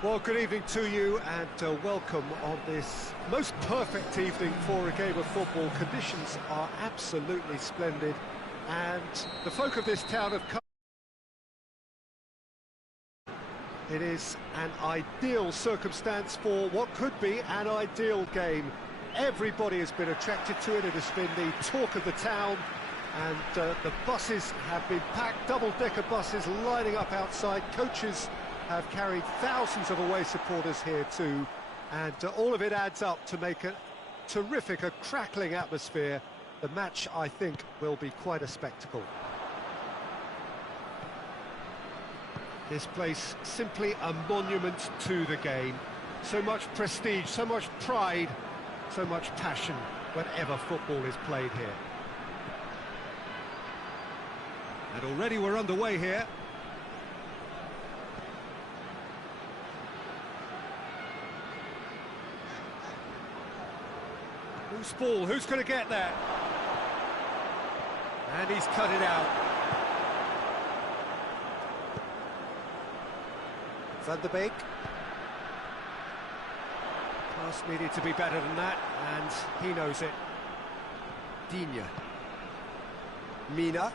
Well, good evening to you and welcome on this most perfect evening for a game of football. Conditions are absolutely splendid and the folk of this town have come. It is an ideal circumstance for what could be an ideal game. Everybody has been attracted to it. It has been the talk of the town, and the buses have been packed, double-decker buses lining up outside. Coaches have carried thousands of away supporters here too, and all of it adds up to make a terrific, a crackling atmosphere. The match, I think, will be quite a spectacle. This place simply a monument to the game. So much prestige, so much pride, so much passion whenever football is played here. And already we're underway here. Loose ball, who's going to get there? And he's cut it out. Van der Beek. Pass needed to be better than that, and he knows it. Digne. Mina.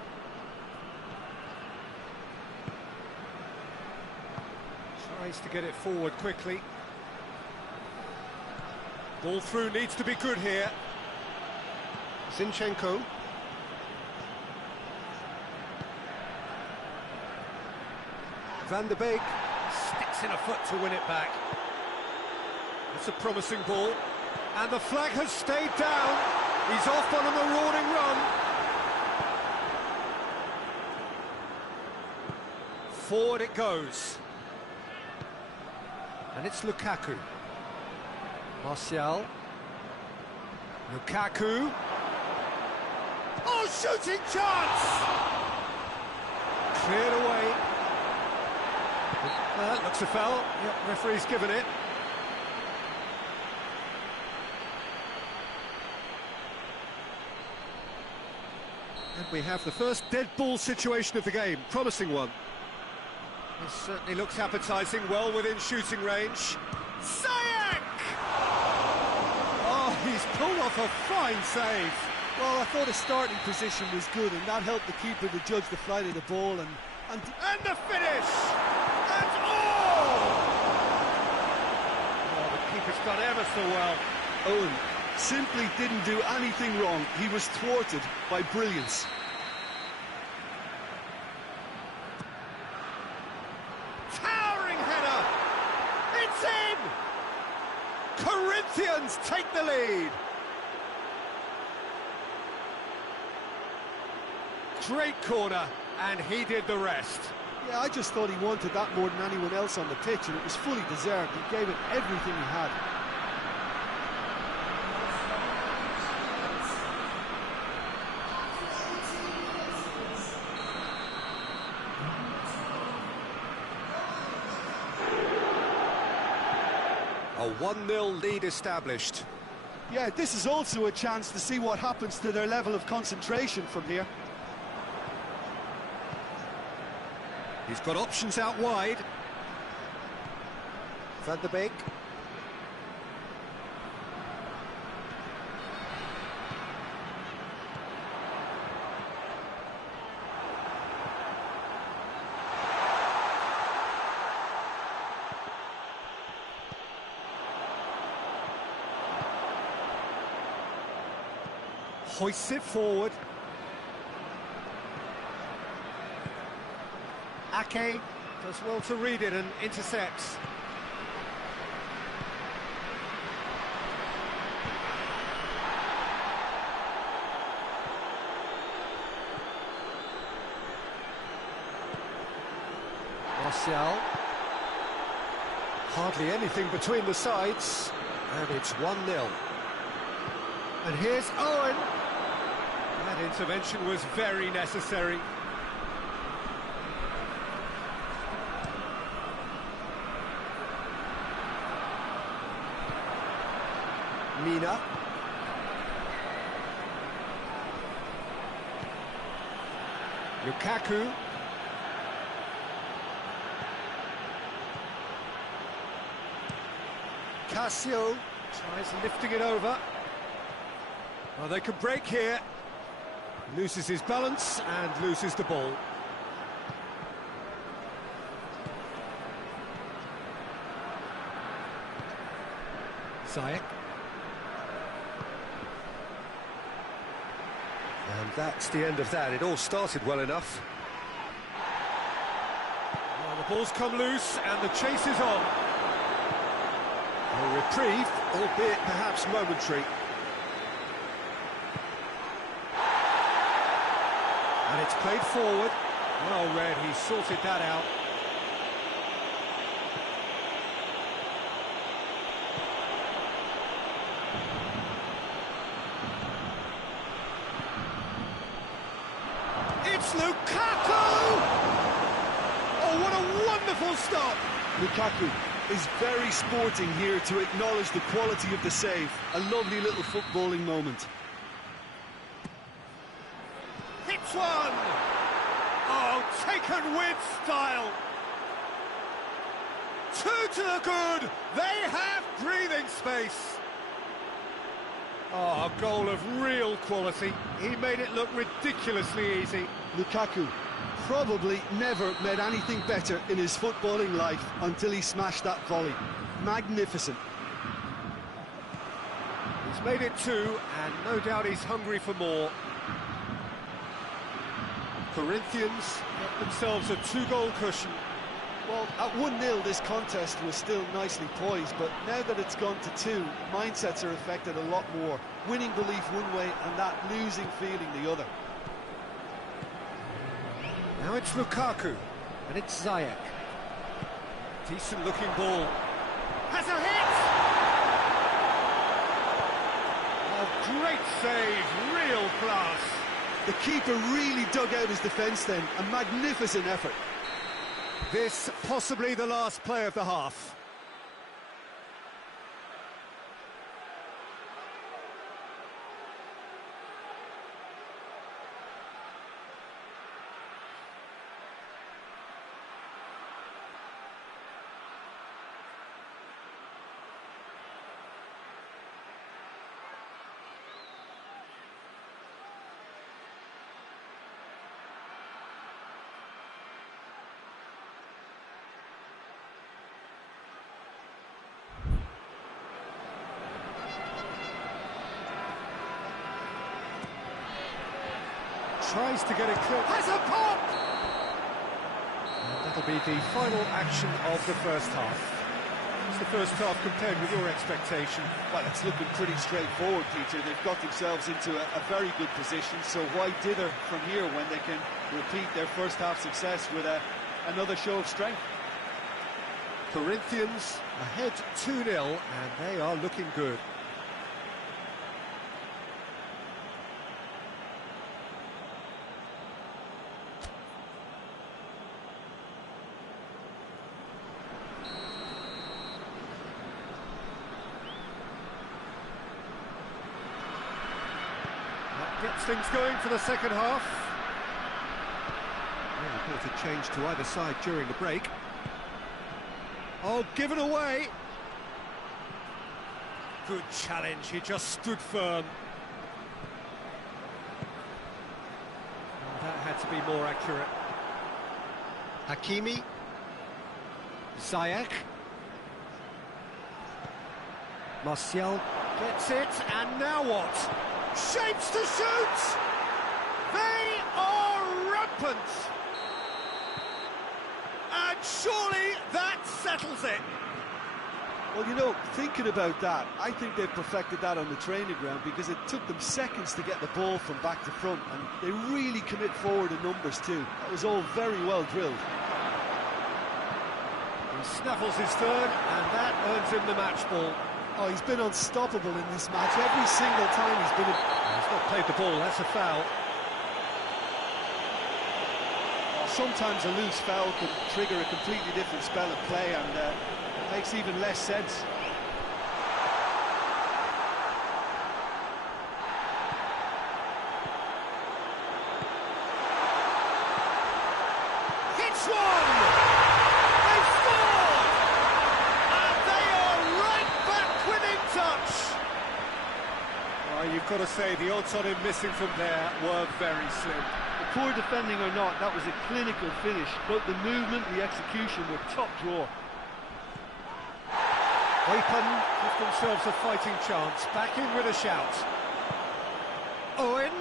Tries to get it forward quickly. Ball through needs to be good here. Zinchenko. Van der Beek sticks in a foot to win it back. It's a promising ball, and the flag has stayed down. He's off on a marauding run. Forward it goes. And it's Lukaku. Martial. Lukaku. Oh, shooting chance! Cleared away. That looks a foul. Yep, referee's given it. And we have the first dead ball situation of the game. Promising one. This certainly looks appetising, well within shooting range. Ziyech! Oh, he's pulled off a fine save. Well, I thought his starting position was good, and that helped the keeper to judge the flight of the ball. And the finish! And oh! Oh, the keeper's done ever so well. Owen simply didn't do anything wrong. He was thwarted by brilliance. Towering header! It's in! Corinthians take the lead. Great corner, and he did the rest. Yeah, I just thought he wanted that more than anyone else on the pitch, and it was fully deserved. He gave it everything he had. A 1-0 lead established. Yeah, this is also a chance to see what happens to their level of concentration from here. He's got options out wide. Van der Beek. Hoists it forward. Ake does well to read it and intercepts. Martial. Hardly anything between the sides, and it's 1-0. And here's Owen. That intervention was very necessary. Mina. Lukaku. Casio tries lifting it over. Well, they can break here. Loses his balance and loses the ball. Ziyech. And that's the end of that. It all started well enough. Well, the ball's come loose and the chase is on. A reprieve, albeit perhaps momentary. And it's played forward. Well read, he sorted that out. It's Lukaku! Oh, what a wonderful stop! Lukaku is very sporting here to acknowledge the quality of the save. A lovely little footballing moment. Hits one! Oh, taken with style! Two to the good! They have breathing space! Oh, a goal of real quality. He made it look ridiculously easy. Lukaku probably never made anything better in his footballing life until he smashed that volley. Magnificent. He's made it two, and no doubt he's hungry for more. Corinthians get themselves a two-goal cushion. Well, at 1-0 this contest was still nicely poised, but now that it's gone to two, mindsets are affected a lot more. Winning belief one way and that losing feeling the other. Now it's Lukaku, and it's Ziyech. Decent looking ball. Has a hit! Oh, great save, real class. The keeper really dug out his defence then, a magnificent effort. This possibly the last play of the half. Tries to get it clear. Has a pop! And that'll be the final action of the first half. It's the first half compared with your expectation. Well, it's looking pretty straightforward, Peter. They've got themselves into a very good position, so why dither from here when they can repeat their first half success with another show of strength? Corinthians ahead 2-0, and they are looking good. Gets things going for the second half. Well, reported change to either side during the break. Oh, given away. Good challenge, he just stood firm. Oh, that had to be more accurate. Hakimi. Ziyech. Martial gets it, and now what? Shapes to shoot! They are rampant! And surely that settles it! Well, you know, thinking about that, I think they perfected that on the training ground because it took them seconds to get the ball from back to front, and they really commit forward in numbers too. That was all very well drilled. He snaffles his third, and that earns him the match ball. Oh, he's been unstoppable in this match. Every single time he's been... He's not played the ball, that's a foul. Sometimes a loose foul can trigger a completely different spell of play, and it makes even less sense. Hits one! They've scored! And they are right back you've got to say the odds on him missing from there were very slim. Poor defending or not, that was a clinical finish. Both the movement and the execution were top drawer. Wapen give themselves a fighting chance. Back in with a shout. Owen.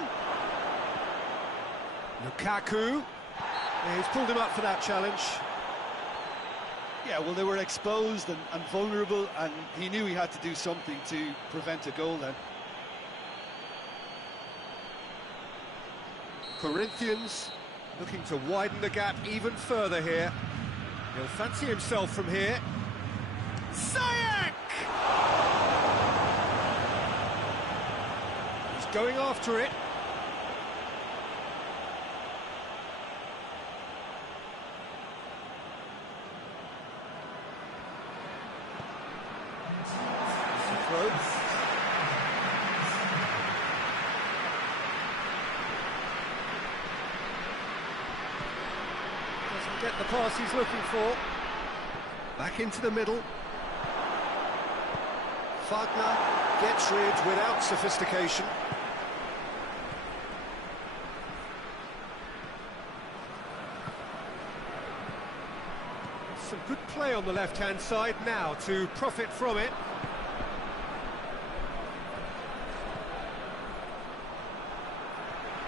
Lukaku. Yeah, he's pulled him up for that challenge. Yeah, well, they were exposed and vulnerable, and he knew he had to do something to prevent a goal then. Corinthians looking to widen the gap even further here. He'll fancy himself from here. Ziyech! He's going after it. Doesn't get the pass he's looking for. Back into the middle. Wagner gets rid without sophistication. Some good play on the left-hand side now to profit from it.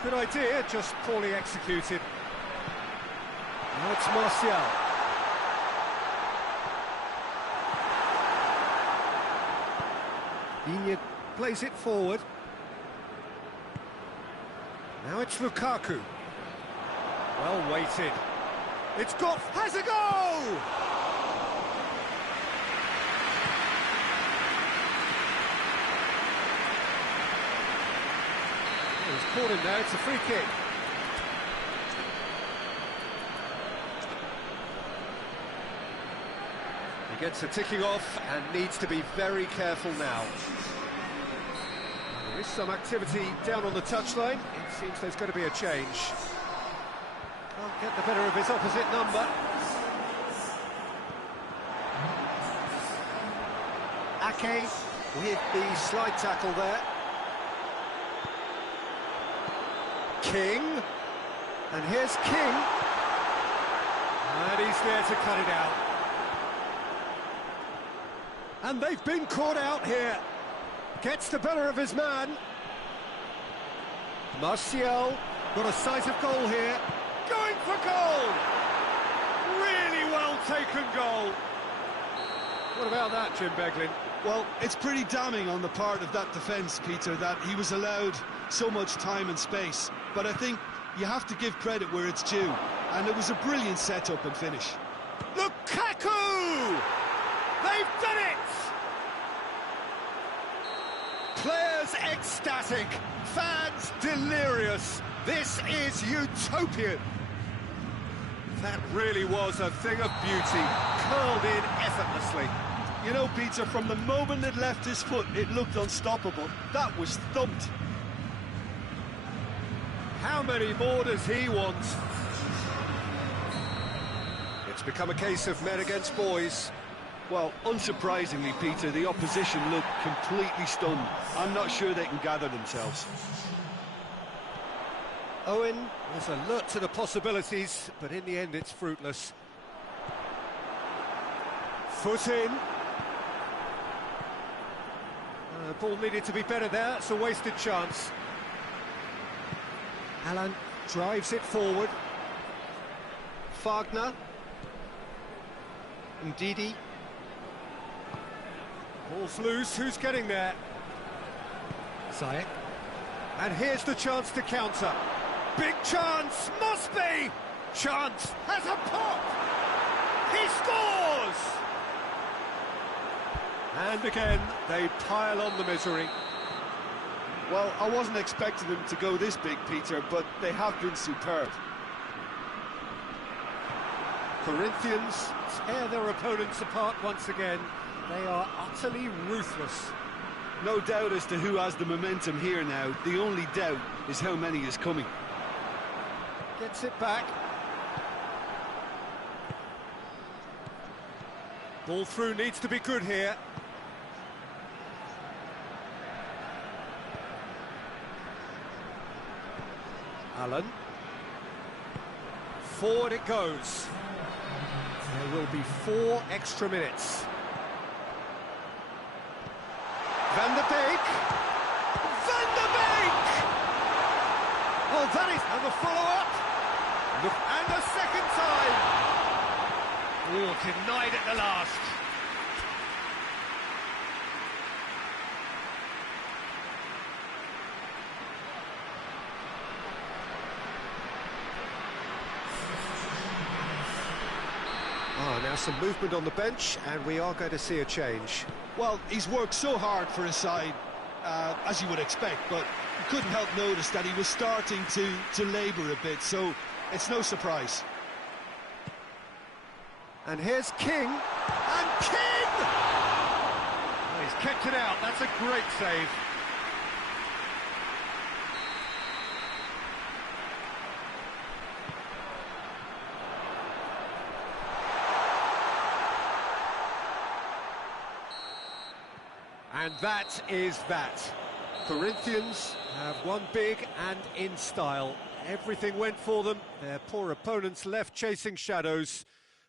Good idea, just poorly executed. Now it's Martial. Digne plays it forward. Now it's Lukaku. Well weighted. It's got... has a goal! He's caught him there, it's a free kick. He gets a ticking off and needs to be very careful now. There is some activity down on the touchline. It seems there's going to be a change. Can't get the better of his opposite number. Ake with the slide tackle there. King, and here's King, and he's there to cut it out. And they've been caught out here. Gets the better of his man. Martial got a sight of goal here. Going for goal! Really well taken goal. What about that, Jim Beglin? Well, it's pretty damning on the part of that defence, Peter, that he was allowed so much time and space. But I think you have to give credit where it's due. And it was a brilliant setup and finish. Lukaku! They've done it! Players ecstatic, fans delirious. This is utopian. That really was a thing of beauty, curled in effortlessly. You know, Peter, from the moment it left his foot, it looked unstoppable. That was thumped. How many more does he want? It's become a case of men against boys. Well, unsurprisingly, Peter, the opposition looked completely stunned. I'm not sure they can gather themselves. Owen is alert to the possibilities, but in the end it's fruitless. Foot in. The ball needed to be better there, it's a wasted chance. Alan drives it forward. Wagner. Ndidi. Ball's loose, who's getting there? Ziyech. And here's the chance to counter. Big chance, must be! Chance has a pop! He scores! And again, they pile on the misery. Well, I wasn't expecting them to go this big, Peter, but they have been superb. Corinthians tear their opponents apart once again. They are utterly ruthless. No doubt as to who has the momentum here now. The only doubt is how many is coming. Gets it back. Ball through needs to be good here. Allen. Forward it goes. There will be 4 extra minutes. Van der Beek! Van der Beek! Well, that is... And the follow-up! And the second time! Oh, denied at the last. Now some movement on the bench, and we are going to see a change. Well, he's worked so hard for his side, as you would expect, but you couldn't help notice that he was starting to labour a bit, so it's no surprise. And here's King, and King! Oh, he's kept it out, that's a great save. And that is that. Corinthians have won big and in style. Everything went for them. Their poor opponents left chasing shadows.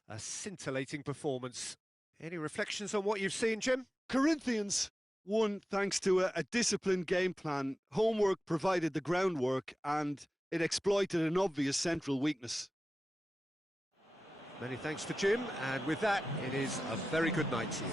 A scintillating performance. Any reflections on what you've seen, Jim? Corinthians won thanks to a disciplined game plan. Homework provided the groundwork, and it exploited an obvious central weakness. Many thanks to Jim, and with that, it is a very good night to you.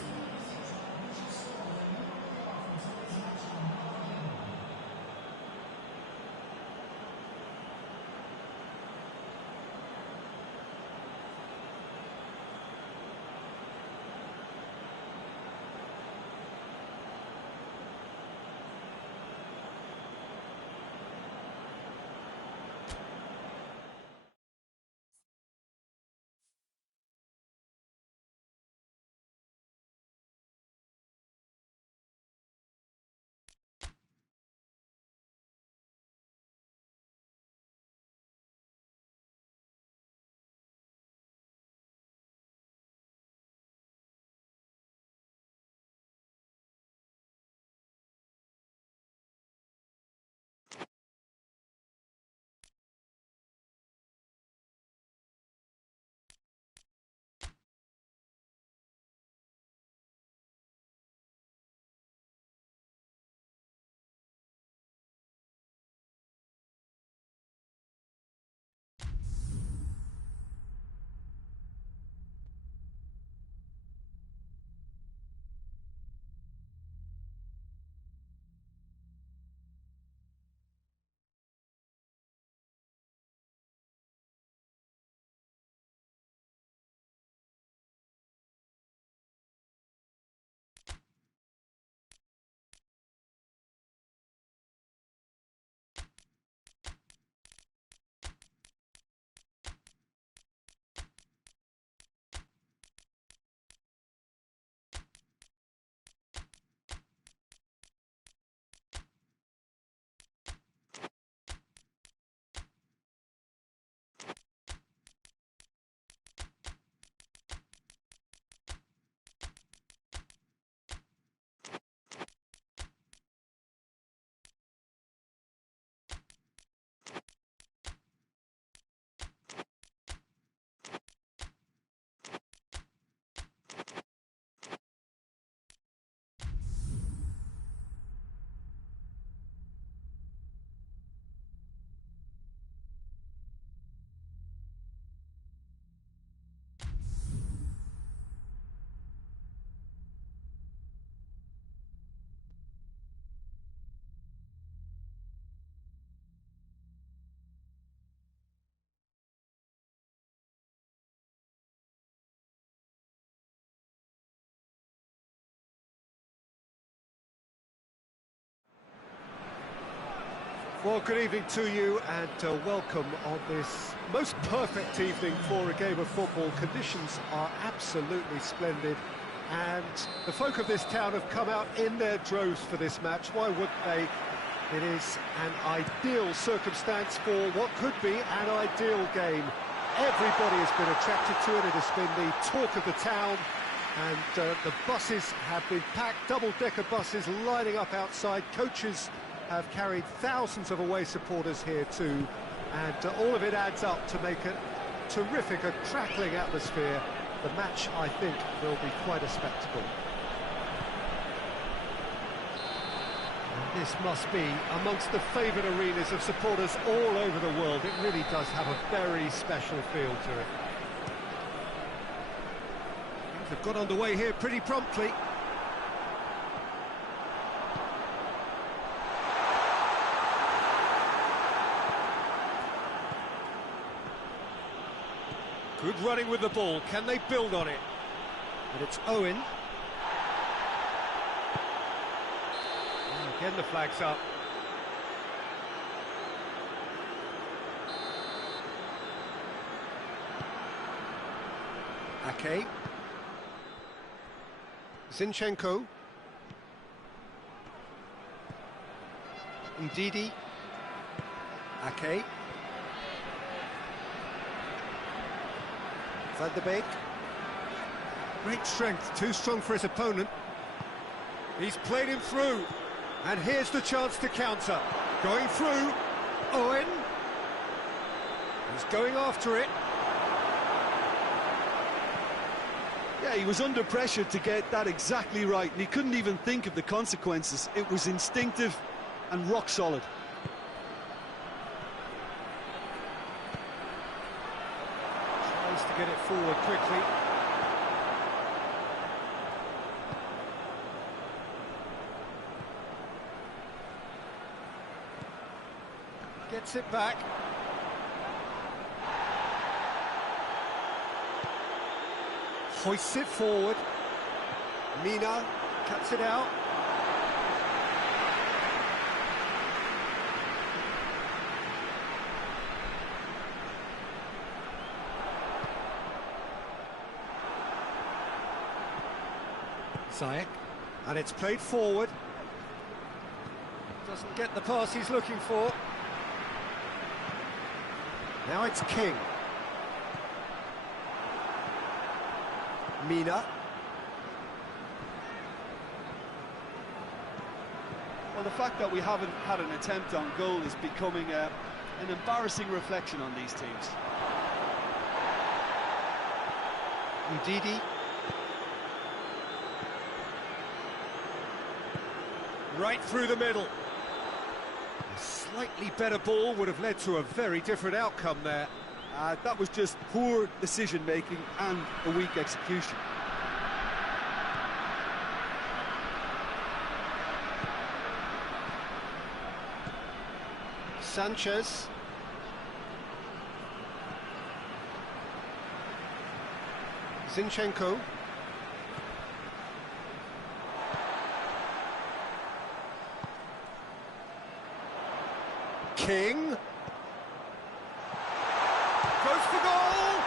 Well, good evening to you, and welcome on this most perfect evening for a game of football. Conditions are absolutely splendid, and the folk of this town have come out in their droves for this match. Why wouldn't they? It is an ideal circumstance for what could be an ideal game. Everybody has been attracted to it. It has been the talk of the town, and the buses have been packed, double-decker buses lining up outside. Coaches have carried thousands of away supporters here to And all of it adds up to make a terrific, a crackling atmosphere. The match, I think, will be quite a spectacle. And this must be amongst the favoured arenas of supporters all over the world. It really does have a very special feel to it. Things have got underway here pretty promptly. Good running with the ball. Can they build on it? But it's Owen. And again, the flag's up. Ake. Zinchenko. Ndidi. Ake. Van de Beek. Great strength, too strong for his opponent. He's played him through. And here's the chance to counter. Going through. Owen. He's going after it. Yeah, he was under pressure to get that exactly right, and he couldn't even think of the consequences. It was instinctive and rock solid. To get it forward quickly. Gets it back. Hoists it forward. Mina cuts it out. Ziyech, and it's played forward. Doesn't get the pass he's looking for. Now it's King. Mina. Well, the fact that we haven't had an attempt on goal is becoming an embarrassing reflection on these teams. Ndidi. Right through the middle. A slightly better ball would have led to a very different outcome there. That was just poor decision-making and a weak execution. Sanchez. Zinchenko. King. Goes for goal!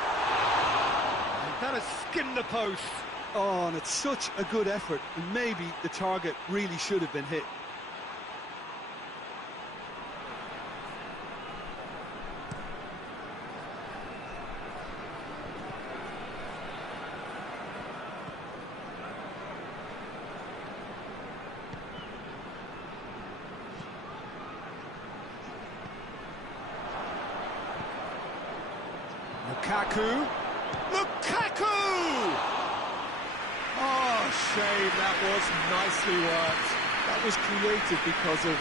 And that has skinned the post. Oh, and it's such a good effort, and maybe the target really should have been hit. Lukaku! Oh, shame, that was nicely worked. That was created because of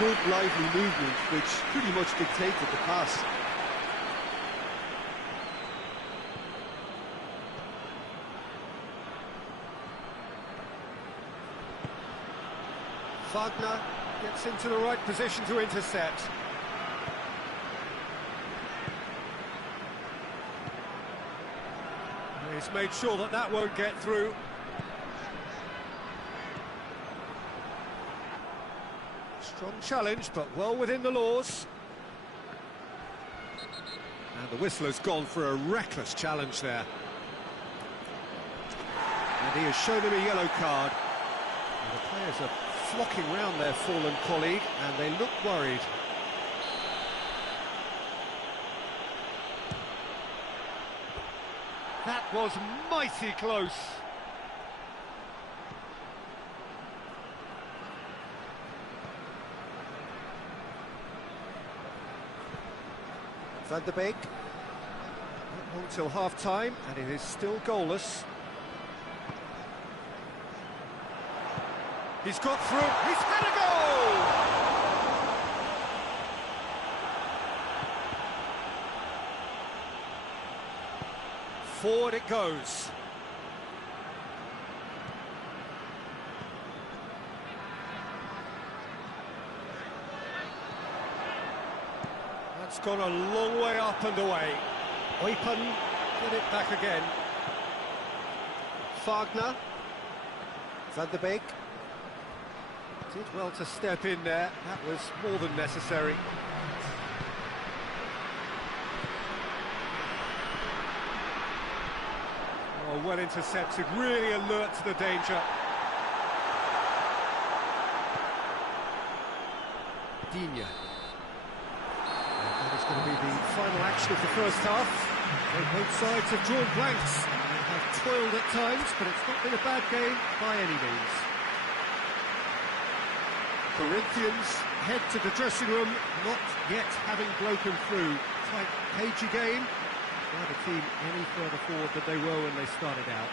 good, lively movement, which pretty much dictated the pass. Wagner gets into the right position to intercept. He's made sure that that won't get through. Strong challenge, but well within the laws. And the whistler's gone for a reckless challenge there. And he has shown him a yellow card. And the players are flocking round their fallen colleague, and they look worried. That was mighty close. Van der Beek. Not long till half-time, and it is still goalless. He's got through, he's had a goal! Forward it goes. That's gone a long way up and away. Oipen get it back again. Wagner. Van der Beek. Did well to step in there. That was more than necessary. Oh, well intercepted, really alert to the danger. Digne. That is going to be the final action of the first half. Both sides have drawn blanks. They have toiled at times, but it's not been a bad game by any means. Corinthians head to the dressing room, not yet having broken through. Tight, cagey game. Neither team any further forward than they were when they started out.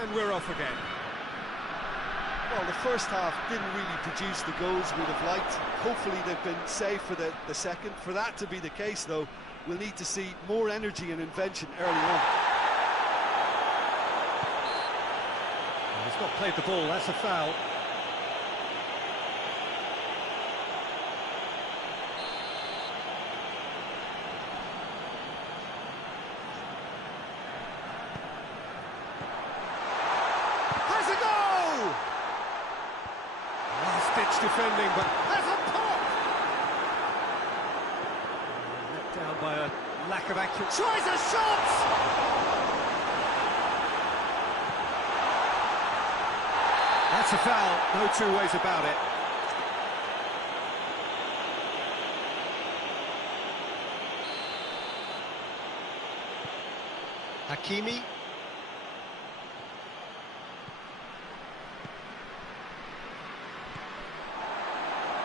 And we're off again. Well, the first half didn't really produce the goals we'd have liked. Hopefully they've been saved for the second. For that to be the case, though, we'll need to see more energy and invention early on. He's not played the ball, that's a foul. Defending, but there's a pop! Let down by a lack of accuracy. Tries a shot! That's a foul, no two ways about it. Hakimi.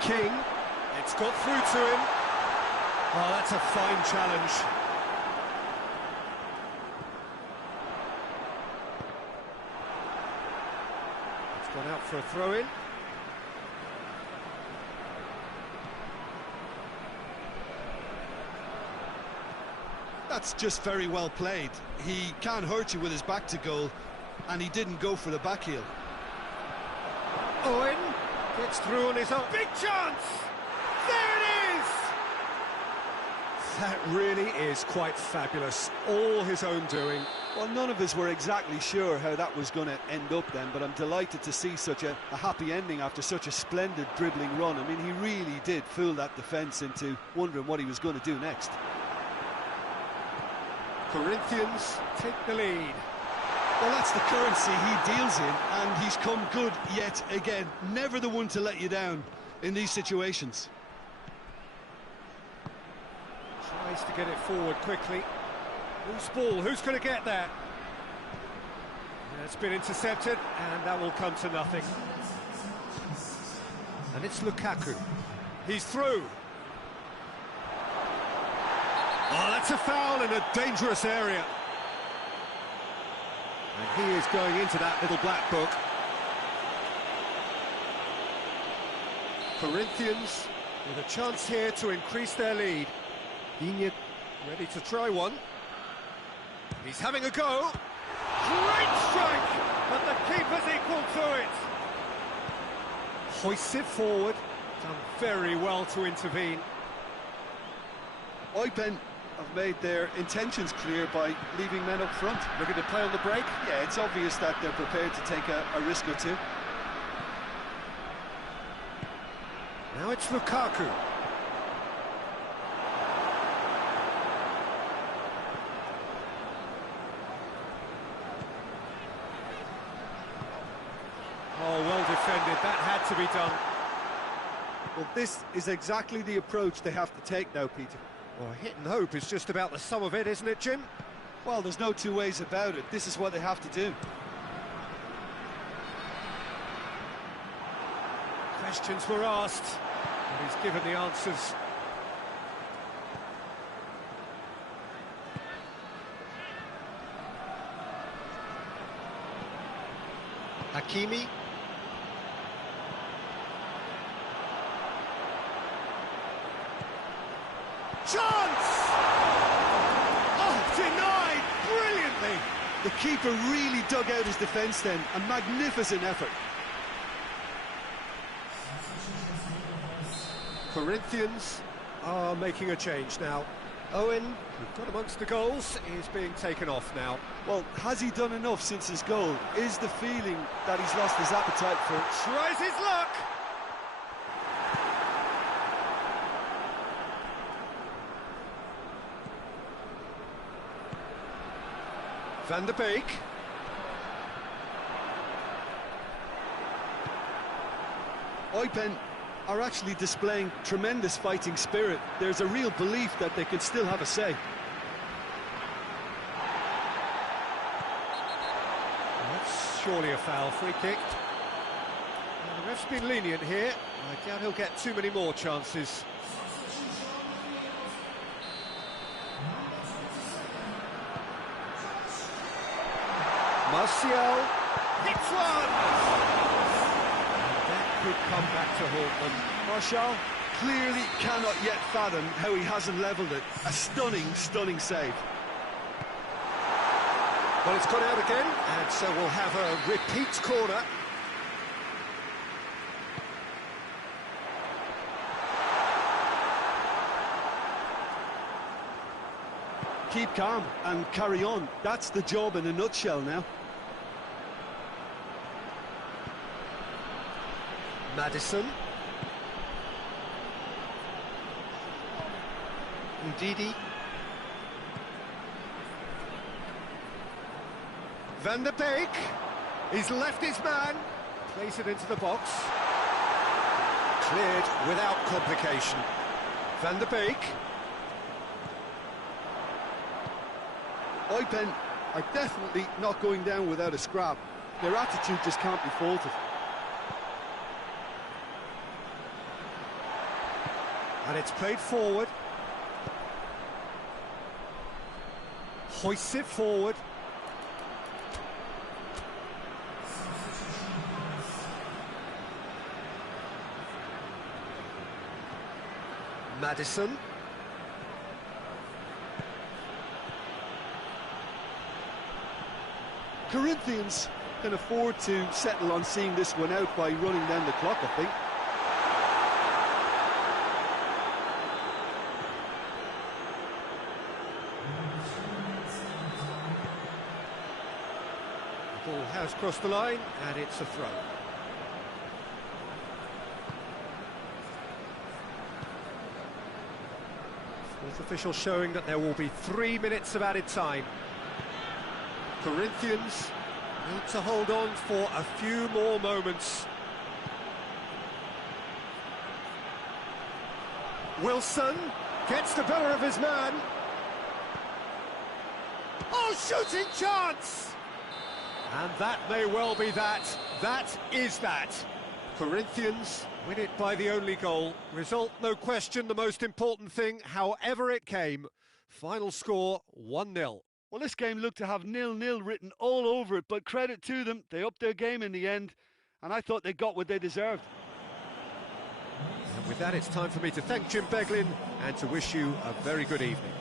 King, it's got through to him. Oh, that's a fine challenge. It's gone out for a throw-in. That's just very well played. He can't hurt you with his back to goal, and he didn't go for the back heel. Owen gets through on his own. Big chance! There it is! That really is quite fabulous. All his own doing. Well, none of us were exactly sure how that was going to end up then, but I'm delighted to see such a happy ending after such a splendid dribbling run. I mean, he really did fool that defence into wondering what he was going to do next. Corinthians take the lead. Well, that's the currency he deals in, and he's come good yet again. Never the one to let you down in these situations. Tries to get it forward quickly. Loose ball, who's going to get there? It's been intercepted, and that will come to nothing. And it's Lukaku. He's through. Oh, that's a foul in a dangerous area. And he is going into that little black book. Corinthians with a chance here to increase their lead. Digne ready to try one. He's having a go. Great strike, but the keeper's equal to it. Hoists it forward. Done very well to intervene. Oipen have made their intentions clear by leaving men up front. Looking to play on the break? Yeah, it's obvious that they're prepared to take a risk or two. Now it's Lukaku. Oh, well defended. That had to be done. Well, this is exactly the approach they have to take now, Peter. Well, hit and hope is just about the sum of it, isn't it, Jim? Well, there's no two ways about it. This is what they have to do. Questions were asked, and he's given the answers. Hakimi. Chance! Oh, denied brilliantly. The keeper really dug out his defence then. A magnificent effort. Corinthians are making a change now. Owen, who got amongst the goals, is being taken off now. Well, has he done enough since his goal? Is the feeling that he's lost his appetite for it? Tries his luck! Van der Beek. Eupen are actually displaying tremendous fighting spirit. There's a real belief that they can still have a say. That's surely a foul, free kick. Well, the ref's been lenient here. I doubt he'll get too many more chances. Martial hits one! That could come back to haunt them. Martial clearly cannot yet fathom how he hasn't levelled it. A stunning, stunning save. Well, it's gone out again, and so we'll have a repeat corner. Keep calm and carry on. That's the job in a nutshell now. Madison. Ndidi. Van der Beek. He's left his man. Plays it into the box. Cleared without complication. Van der Beek. Eupen are definitely not going down without a scrap. Their attitude just can't be faulted. And it's played forward. Hoists it forward. Madison. Corinthians can afford to settle on seeing this one out by running down the clock, I think. The ball has crossed the line, and it's a throw. Fourth official showing that there will be 3 minutes of added time. Corinthians need to hold on for a few more moments. Wilson gets the better of his man. Oh, shooting chance! And that may well be that. That is that. Corinthians win it by the only goal. Result, no question, the most important thing, however it came. Final score, 1-0. Well, this game looked to have 0-0 written all over it, but credit to them, they upped their game in the end, and I thought they got what they deserved. And with that, it's time for me to thank Jim Beglin and to wish you a very good evening.